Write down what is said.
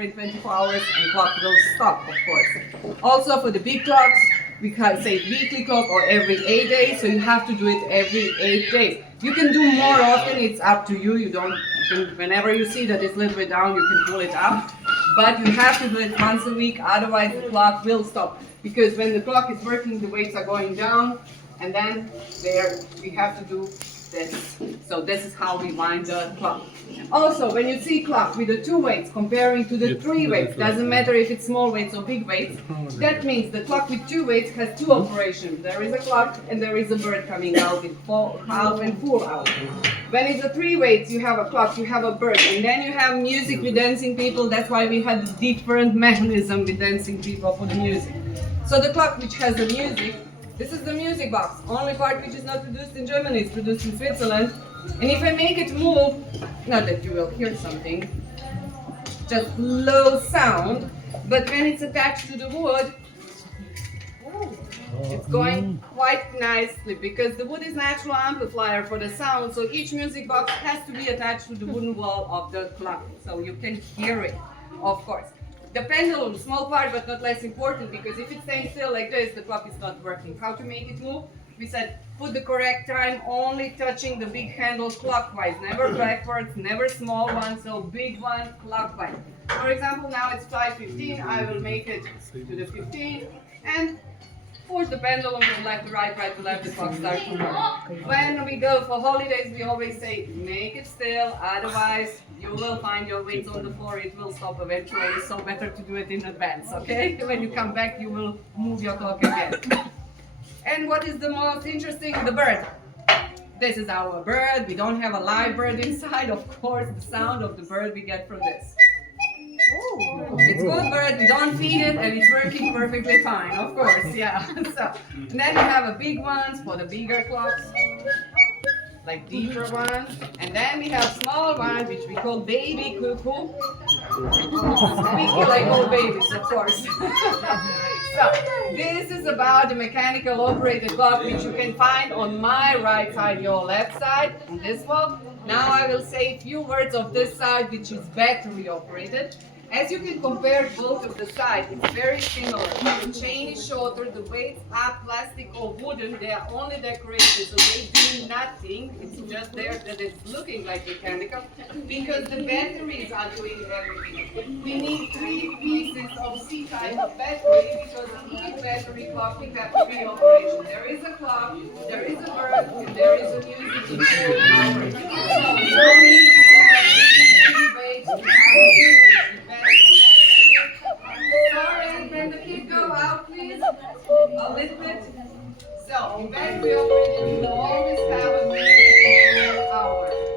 in 24 hours and clock will stop, of course. Also for the big clocks, we can say weekly clock or every 8 days, so you have to do it every 8 days. You can do more often, it's up to you. Whenever you see that it's a little bit down, you can pull it up. But you have to do it once a week, otherwise the clock will stop. Because when the clock is working, the weights are going down, and then we have to do this. So this is how we wind the clock. Also, when you see clock with the 2 weights comparing to the 3 weights, doesn't matter if it's small weights or big weights, that means the clock with 2 weights has 2 operations. There is a clock and there is a bird coming out with half and full out. When it's a 3 weights, you have a clock, you have a bird, and then you have music with dancing people. That's why we had the different mechanism with dancing people for the music. So the clock which has the music, this is the music box. Only part which is not produced in Germany, it's produced in Switzerland. And if I make it move, not that you will hear something, just low sound, but when it's attached to the wood, it's going quite nicely because the wood is natural amplifier for the sound, so each music box has to be attached to the wooden wall of the clock, so you can hear it, of course. The pendulum, small part but not less important, because if it's staying still like this, the clock is not working. How to make it move? We said put the correct time only touching the big handle clockwise, never backwards, never small one, so big one clockwise. For example, now it's 5:15, I will make it to the 15 and push the pendulum from left to right, right to left, the clock starts to work. When we go for holidays, we always say make it still, otherwise you will find your weights on the floor, it will stop eventually, so better to do it in advance, okay? When you come back, you will move your clock again. And what is the most interesting? The bird. This is our bird. We don't have a live bird inside, of course. The sound of the bird we get from this. It's good bird, we don't feed it, and it's working perfectly fine, of course, yeah. So, and then we have a big ones for the bigger clocks, like deeper ones. And then we have small ones, which we call baby cuckoo. Squeaky like all babies, of course. So, this is about the mechanical operated clock, which you can find on my right side, your left side, on this wall. Now I will say a few words of this side, which is battery operated. As you can compare both of the sides, it's very similar. The chain is shorter, the weights are plastic or wooden, they are only decorated, so they do nothing. It's just there that it's looking like mechanical, because the batteries are doing everything. We need 3 pieces of C-type of battery, because in each battery clock we have 3 operations. There is a clock, there is a bird, and there is a music instrument. So we don't need to have 3 weights to have music. Sorry, can the kid go out, please? A little bit. So, battery operated